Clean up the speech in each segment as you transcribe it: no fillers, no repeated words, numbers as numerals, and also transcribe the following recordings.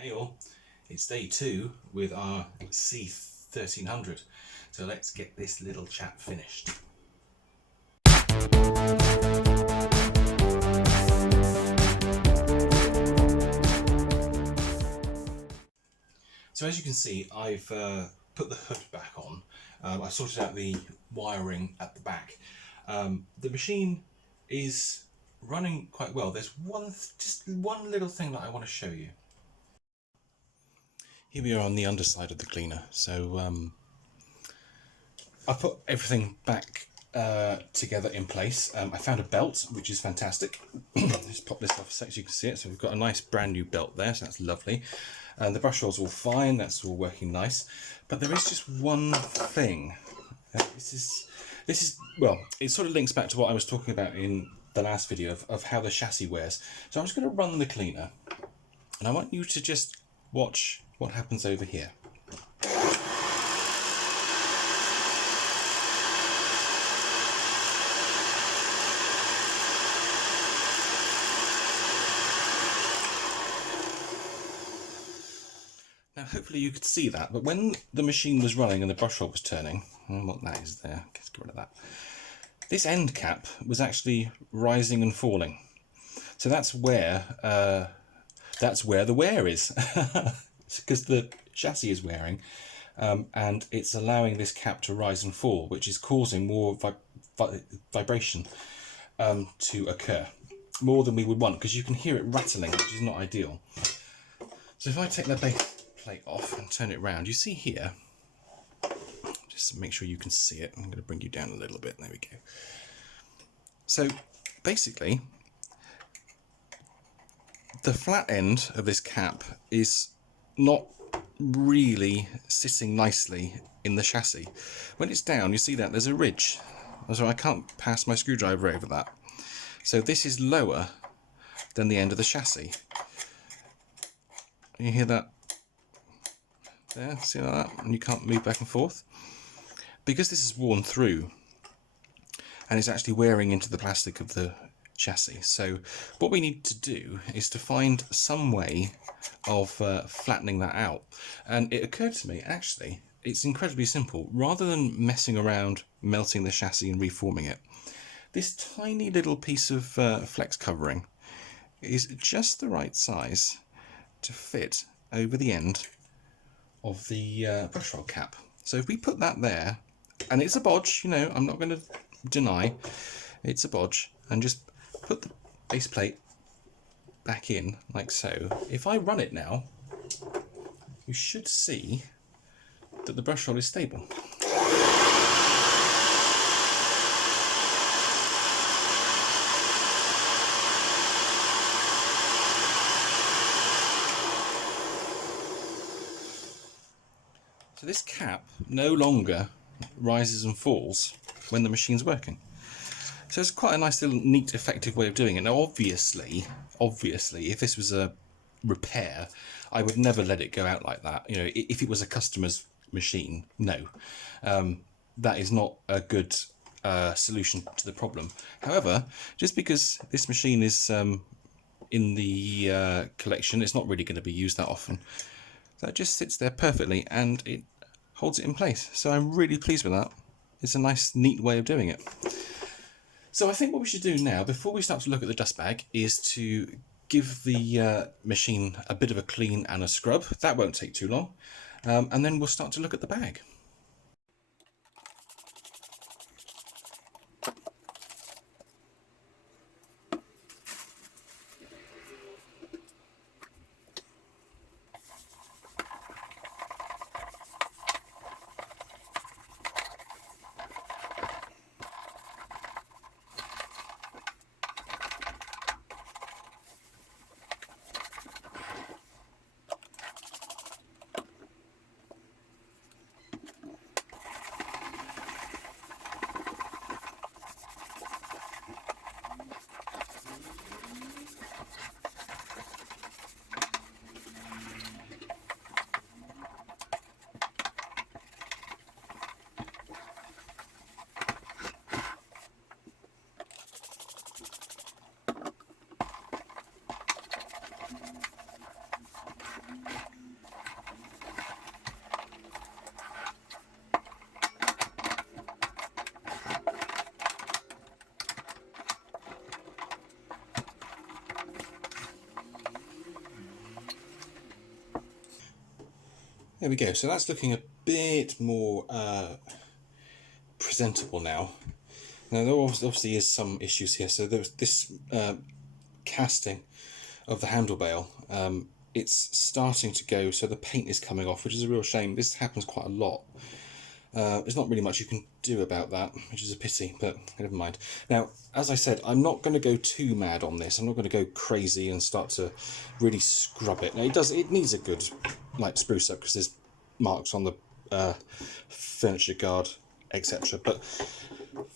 Hey all, it's day 2 with our C1300, so let's get this little chap finished. So as you can see, I've put the hood back on. I sorted out the wiring at the back. The machine is running quite well. There's just one little thing that I want to show you. Here we are on the underside of the cleaner. So I put everything back together in place. I found a belt, which is fantastic. Just pop this off so you can see it. So we've got a nice brand new belt there, so that's lovely. And the brush roll's all fine, that's all working nice. But there is just one thing. This is well, it sort of links back to what I was talking about in the last video of how the chassis wears. So I'm just going to run the cleaner, and I want you to just watch what happens over here. Now hopefully you could see that, but when the machine was running and the brush roll was turning, what that is there, let's get rid of that. This end cap was actually rising and falling. So that's where the wear is. Because the chassis is wearing, and it's allowing this cap to rise and fall, which is causing more vibration to occur, more than we would want, because you can hear it rattling, which is not ideal. So if I take the base plate off and turn it around, you see here, just to make sure you can see it, I'm going to bring you down a little bit, there we go. So basically, the flat end of this cap is not really sitting nicely in the chassis. When it's down, you see that there's a ridge, so I can't pass my screwdriver over that. So this is lower than the end of the chassis. You hear that there? See that? And you can't move back and forth because this is worn through, and it's actually wearing into the plastic of the chassis. So what we need to do is to find some way of flattening that out, and it occurred to me actually it's incredibly simple. Rather than messing around melting the chassis and reforming it, this tiny little piece of flex covering is just the right size to fit over the end of the brush roll cap. So if we put that there, and it's a bodge, you know, I'm not going to deny it's a bodge, and just put the base plate back in like so. If I run it now, you should see that the brush roll is stable. So this cap no longer rises and falls when the machine's working. So it's quite a nice little neat effective way of doing it. Now obviously if this was a repair, I would never let it go out like that. You know, if it was a customer's machine, no, that is not a good solution to the problem. However, just because this machine is in the collection, it's not really going to be used that often. That just sits there perfectly and it holds it in place. So I'm really pleased with that. It's a nice neat way of doing it. So I think what we should do now, before we start to look at the dust bag, is to give the machine a bit of a clean and a scrub. That won't take too long. And then we'll start to look at the bag. There we go. So that's looking a bit more presentable now. Now there obviously is some issues here. So there's this casting of the handle bail. It's starting to go, so the paint is coming off, which is a real shame. This happens quite a lot. There's not really much you can do about that, which is a pity, but never mind. Now, as I said, I'm not going to go too mad on this. I'm not going to go crazy and start to really scrub it. Now, it needs a good spruce up because there's marks on the furniture guard, etc. But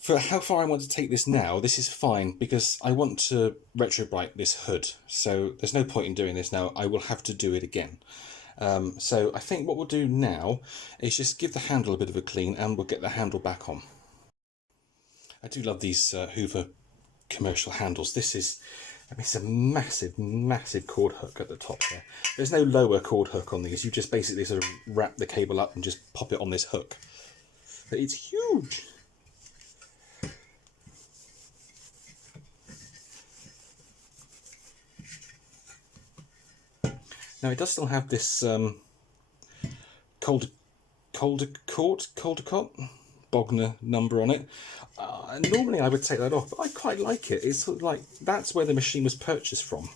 for how far I want to take this now, this is fine because I want to retro bright this hood. So there's no point in doing this now. I will have to do it again. So I think what we'll do now is just give the handle a bit of a clean and we'll get the handle back on. I do love these Hoover commercial handles. This is, it's a massive, massive cord hook at the top there. There's no lower cord hook on these. You just basically sort of wrap the cable up and just pop it on this hook. But it's huge. Now it does still have this Caldecott Bogner number on it. Normally I would take that off, but I quite like it. It's sort of like, that's where the machine was purchased from.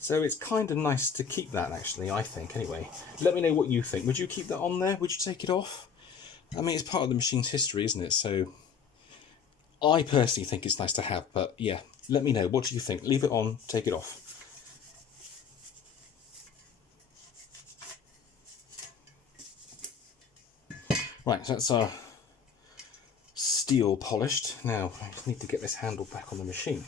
So it's kind of nice to keep that, actually, I think, anyway. Let me know what you think. Would you keep that on there? Would you take it off? I mean, it's part of the machine's history, isn't it? So I personally think it's nice to have, but yeah, let me know. What do you think? Leave it on, take it off. Right, so that's our steel polished. Now, I just need to get this handle back on the machine.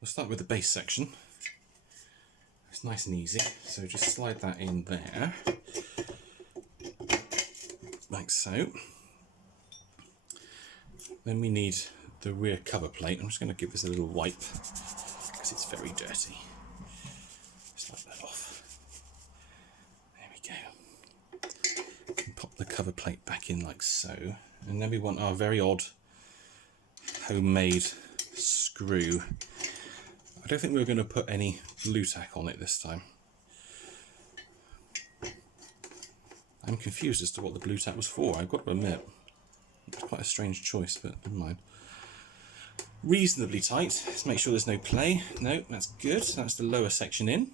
We'll start with the base section. It's nice and easy, so just slide that in there, like so. Then we need the rear cover plate. I'm just going to give this a little wipe, because it's very dirty. Slide that off. Pop the cover plate back in like so, and then we want our very odd homemade screw. I don't think we're going to put any blue tack on it this time. I'm confused as to what the blue tack was for, I've got to admit. It's quite a strange choice, but never mind. Reasonably tight. Let's make sure there's no play. No, that's good. That's the lower section in.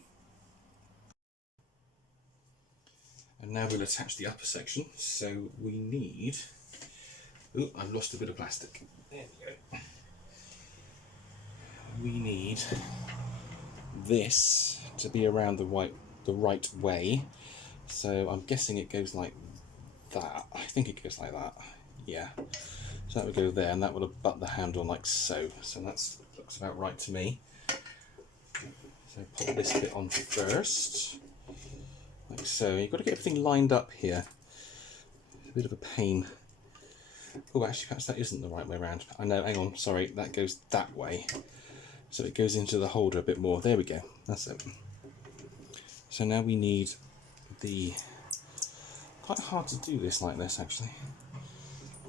And now we'll attach the upper section. So we need... Oh, I've lost a bit of plastic. There we go. We need this to be around the right way. So I'm guessing it goes like that. I think it goes like that. Yeah. So that would go there, and that would have butt the handle like so. So that looks about right to me. So pop this bit on first. Like so. You've got to get everything lined up here. It's a bit of a pain. Oh, actually, perhaps that isn't the right way around. I know, hang on, sorry, that goes that way. So it goes into the holder a bit more. There we go, that's it. So now we need the... Quite hard to do this like this, actually.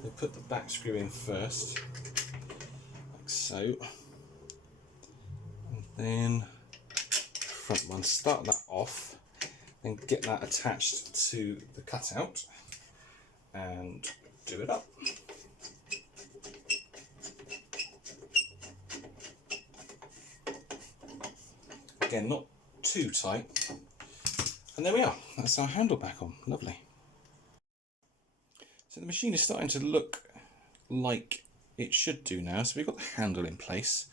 We'll put the back screw in first, like so. And then front one, start that off, then get that attached to the cutout and do it up. Again, not too tight. And there we are, that's our handle back on, lovely. So the machine is starting to look like it should do now. So we've got the handle in place.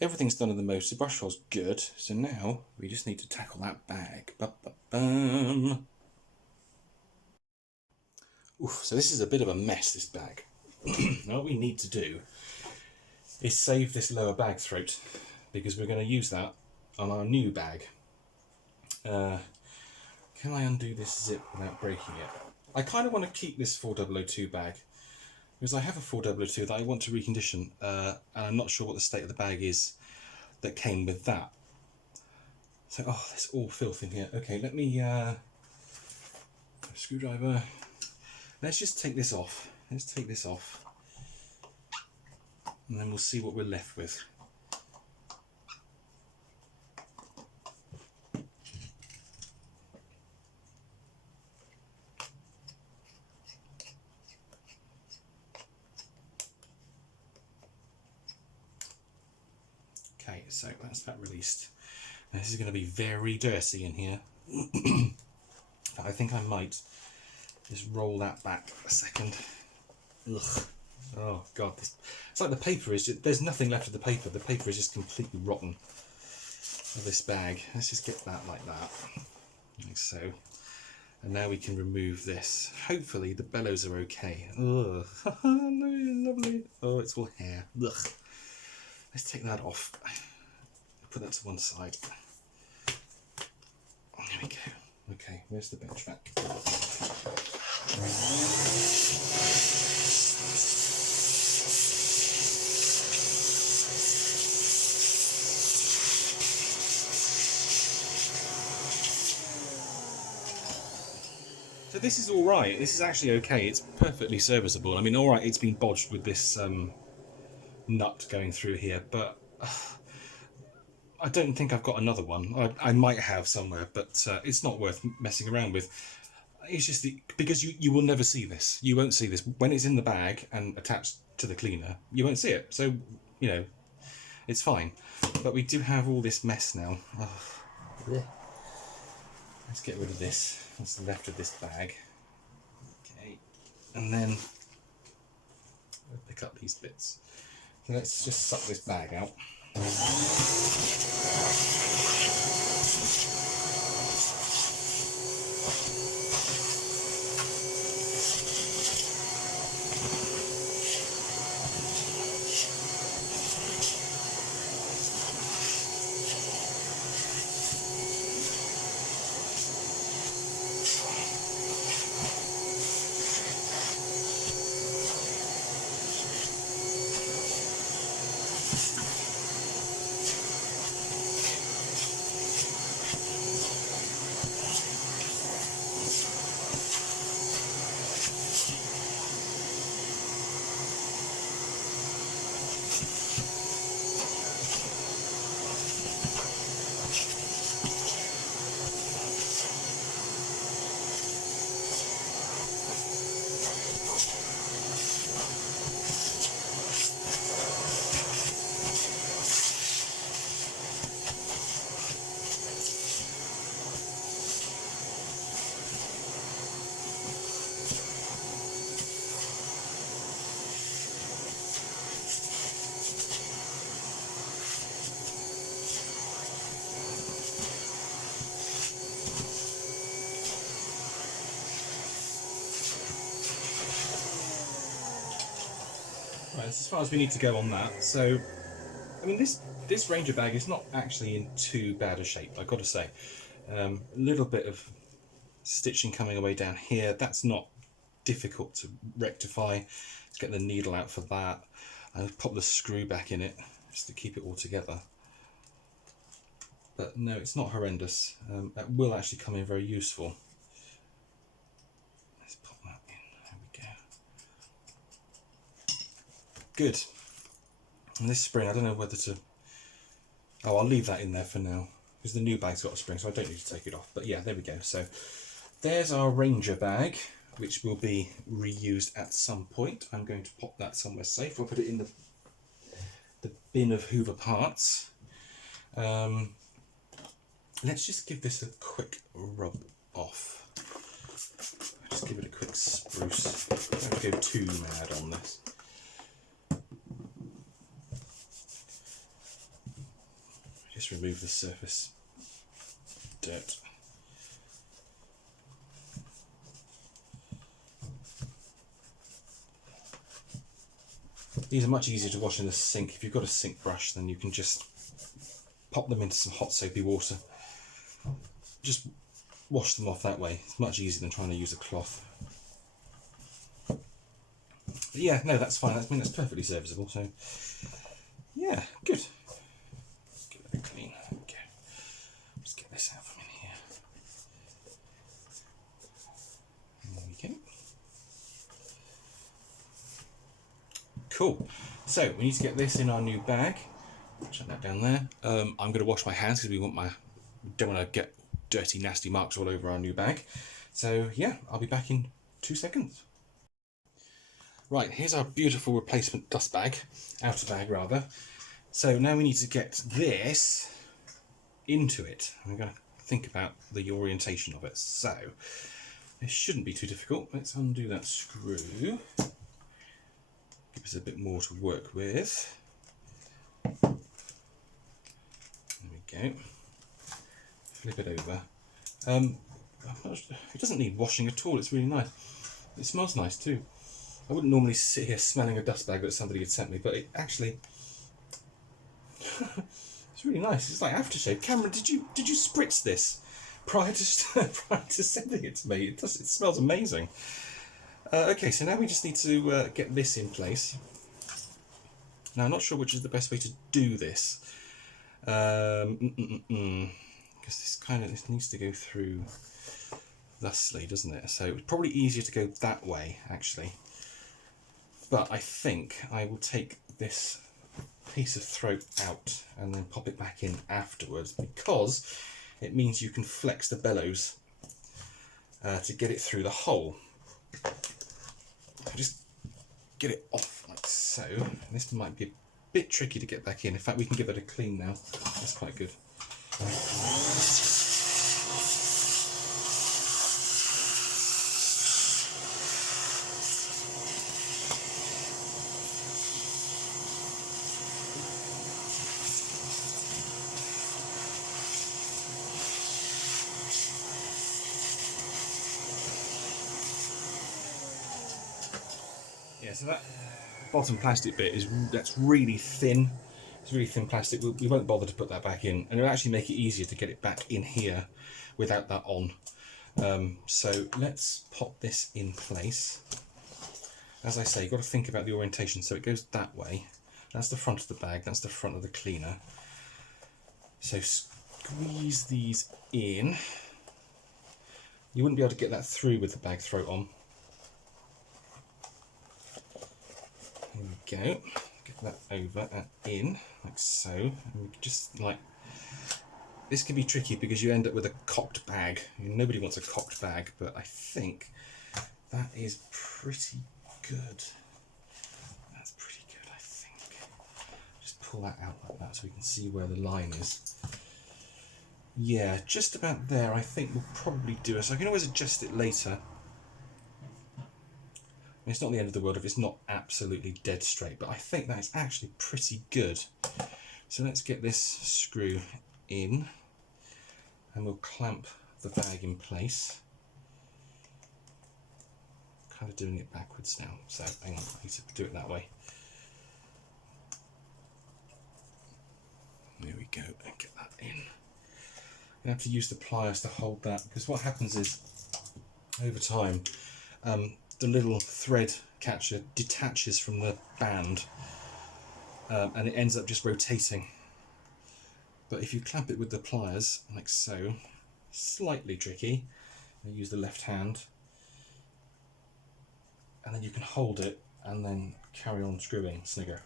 Everything's done in the motor, Brushroll's good. So now we just need to tackle that bag. Ba-ba-bum. Oof, so this is a bit of a mess, this bag. Now what we need to do is save this lower bag throat, because we're going to use that on our new bag. Can I undo this zip without breaking it? I kind of want to keep this 4002 bag, because I have a 4002 that I want to recondition, and I'm not sure what the state of the bag is that came with that. So, oh, there's all filth in here. Okay, let me, screwdriver. Let's just take this off. Let's take this off. And then we'll see what we're left with. so that's that released. Now, this is going to be very dirty in here. I think I might just roll that back a second. Ugh. Oh god, it's like the paper is just, there's nothing left of the paper. The paper is just completely rotten of this bag. Let's just get that like that, like so. And now we can remove this. Hopefully the bellows are okay. Ugh. No, lovely. Oh, it's all hair. Ugh. Let's take that off. Put that to one side. There we go. Okay, where's the bench vac? So this is all right. This is actually okay. It's perfectly serviceable. I mean, all right, it's been bodged with this nut going through here, but I don't think I've got another one. I might have somewhere, but it's not worth messing around with. It's just because you will never see this. You won't see this when it's in the bag and attached to the cleaner. You won't see it. So, you know, it's fine. But we do have all this mess now. Oh, yeah. Let's get rid of this. What's left of this bag? Okay, and then we'll pick up these bits. So let's just suck this bag out. Right, that's as far as we need to go on that. So, I mean, this Ranger bag is not actually in too bad a shape, I've got to say. A little bit of stitching coming away down here. That's not difficult to rectify. Let's get the needle out for that. I'll pop the screw back in it just to keep it all together. But no, it's not horrendous. That will actually come in very useful. Let's pop that in. There we go. Good. And this spring, I don't know whether to... Oh, I'll leave that in there for now, because the new bag's got a spring, so I don't need to take it off. But yeah, there we go. So there's our Ranger bag, which will be reused at some point. I'm going to pop that somewhere safe. I'll put it in the bin of Hoover parts. Let's just give this a quick rub off. Just give it a quick spruce. Don't go too mad on this. Just remove the surface dirt. These are much easier to wash in the sink. If you've got a sink brush, then you can just pop them into some hot soapy water. Just wash them off that way. It's much easier than trying to use a cloth. But yeah, no, that's fine. I mean, that's perfectly serviceable. So yeah, good. Give it a clean. Okay, let's get this out from in here. There we go. Cool. So we need to get this in our new bag. Shut that down there. I'm going to wash my hands because we don't want to get dirty, nasty marks all over our new bag. So yeah, I'll be back in 2 seconds. Right, here's our beautiful replacement dust bag, outer bag rather. So now we need to get this into it. I'm going to think about the orientation of it. So it shouldn't be too difficult. Let's undo that screw. Give us a bit more to work with. There we go. Flip it over. It doesn't need washing at all. It's really nice. It smells nice too. I wouldn't normally sit here smelling a dust bag that somebody had sent me, but it actually it's really nice. It's like aftershave. Cameron, did you spritz this prior to sending it to me? It smells amazing. Okay, so now we just need to get this in place. Now I'm not sure which is the best way to do this. Because this needs to go through thusly, doesn't it? So it's probably easier to go that way actually. But I think I will take this piece of throat out and then pop it back in afterwards, because it means you can flex the bellows to get it through the hole. Just get it off like so. And this might be a bit tricky to get back in. In fact, we can give it a clean now. That's quite good. Yeah, so that bottom plastic bit that's really thin. It's really thin plastic. We won't bother to put that back in, and it'll actually make it easier to get it back in here without that on. So let's pop this in place. As I say, you've got to think about the orientation. So it goes that way. That's the front of the bag. That's the front of the cleaner. So squeeze these in. You wouldn't be able to get that through with the bag throat on. There we go. Get that over and in like so. And we just like, this can be tricky because you end up with a cocked bag. Nobody wants a cocked bag, but I think that is pretty good. That's pretty good, I think. Just pull that out like that so we can see where the line is. Yeah, just about there I think will probably do it. So I can always adjust it later. It's not the end of the world if it's not absolutely dead straight, but I think that is actually pretty good. So let's get this screw in and we'll clamp the bag in place. Kind of doing it backwards now, so hang on, I need to do it that way. There we go, and get that in. You have to use the pliers to hold that, because what happens is, over time, the little thread catcher detaches from the band and it ends up just rotating. But if you clamp it with the pliers, like so, slightly tricky, you use the left hand, and then you can hold it and then carry on screwing, snigger.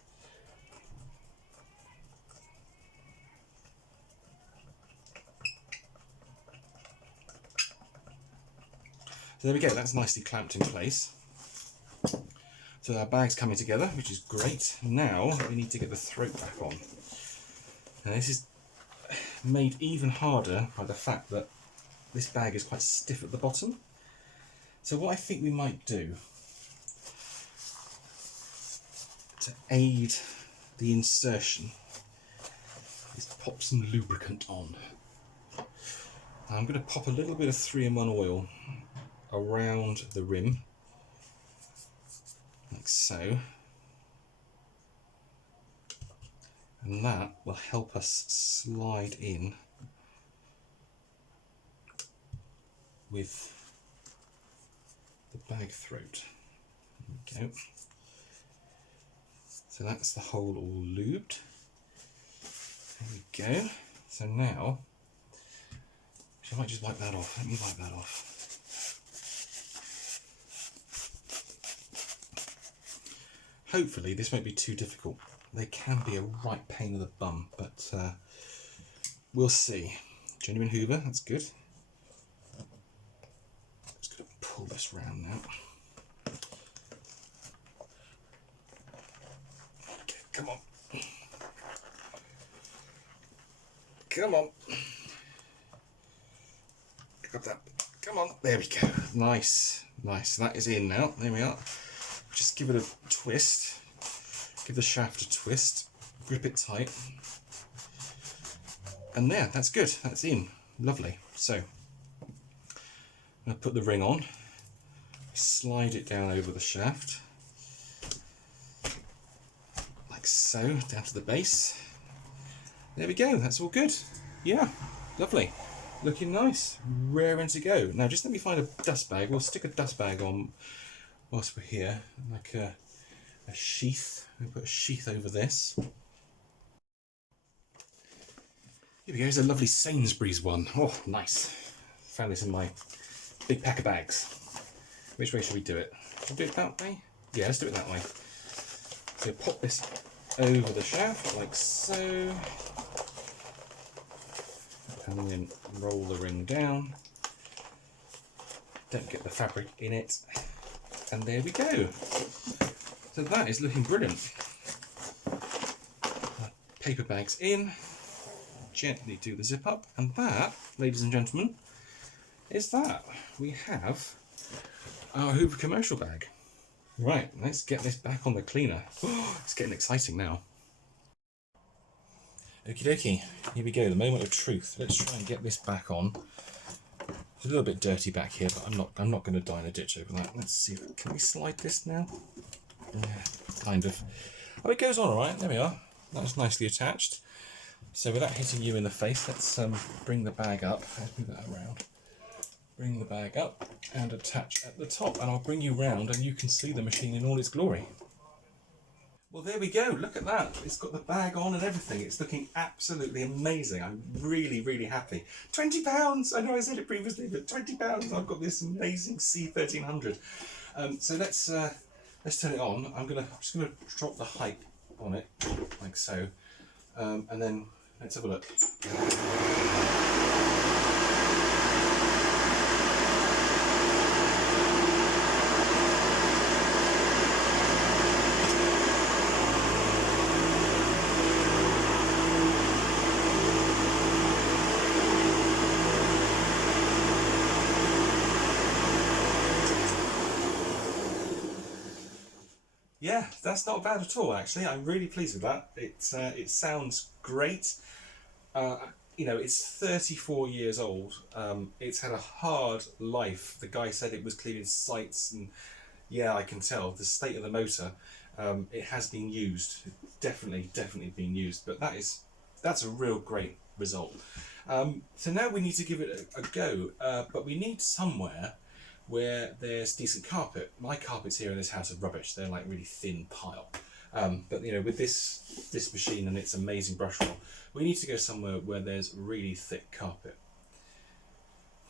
So there we go, that's nicely clamped in place. So our bag's coming together, which is great. Now we need to get the throat back on. And this is made even harder by the fact that this bag is quite stiff at the bottom. So what I think we might do to aid the insertion is pop some lubricant on. Now I'm going to pop a little bit of 3-in-1 oil around the rim, like so, and that will help us slide in with the bag throat. There we go. So that's the hole all lubed. There we go. So now, I might just wipe that off. Let me wipe that off. Hopefully this won't be too difficult. They can be a right pain in the bum, but we'll see. Genuine Hoover, that's good. Just going to pull this round now. Okay, come on. Come on. Grab that. Come on. There we go. Nice. Nice. That is in now. There we are. Just give it a twist. Give the shaft a twist. Grip it tight. And there, that's good. That's in. Lovely. So, I'm going to put the ring on. Slide it down over the shaft. Like so, down to the base. There we go. That's all good. Yeah. Lovely. Looking nice. Raring to go. Now, just let me find a dust bag. We'll stick a dust bag on whilst we're here. Like a sheath. We'll put a sheath over this. Here we go, here's a lovely Sainsbury's one. Oh, nice. Found this in my big pack of bags. Which way should we do it? Should we do it that way? Yeah, let's do it that way. So pop this over the shaft, like so. And then roll the ring down. Don't get the fabric in it. And there we go. So that is looking brilliant. Paper bags in. Gently do the zip up, and that, ladies and gentlemen, is that. We have our Hoover Commercial bag. Right, let's get this back on the cleaner. Oh, it's getting exciting now. Okie dokie, here we go, the moment of truth. Let's try and get this back on. It's a little bit dirty back here, but I'm not going to die in a ditch over that. Let's see, can we slide this now? Yeah, kind of. Oh, it goes on all right. There we are. That's nicely attached. So without hitting you in the face, let's bring the bag up. Let's move that around. Bring the bag up and attach at the top, and I'll bring you round and you can see the machine in all its glory. Well, there we go. Look at that. It's got the bag on and everything. It's looking absolutely amazing. I'm really, really happy. £20. I know I said it previously, but £20. I've got this amazing C1300. So let's turn it on. I'm just gonna drop the height on it like so, and then let's have a look. Yeah, that's not bad at all, actually. I'm really pleased with that. It sounds great. You know, it's 34 years old. It's had a hard life. The guy said it was cleaning sites, and yeah, I can tell the state of the motor. It has been used, definitely been used. But that's a real great result. So now we need to give it a go. But we need somewhere where there's decent carpet. My carpets here in this house are rubbish. They're like really thin pile. But you know, with this machine and its amazing brush roll, we need to go somewhere where there's really thick carpet.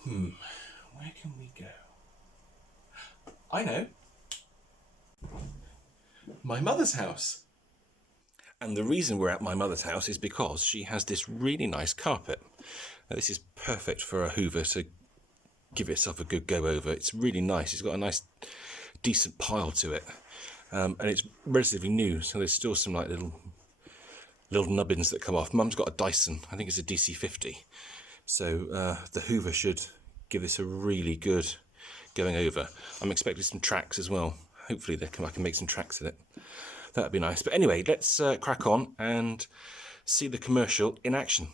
Where can we go? I know. My mother's house. And the reason we're at my mother's house is because she has this really nice carpet. Now, this is perfect for a Hoover to give itself a good go over. It's really nice. It's got a nice decent pile to it, and it's relatively new, so there's still some like little nubbins that come off. Mum's got a Dyson, I think it's a DC50, so the Hoover should give this a really good going over. I'm expecting some tracks as well. Hopefully I can make some tracks in it. That'd be nice. But anyway, let's crack on and see the commercial in action.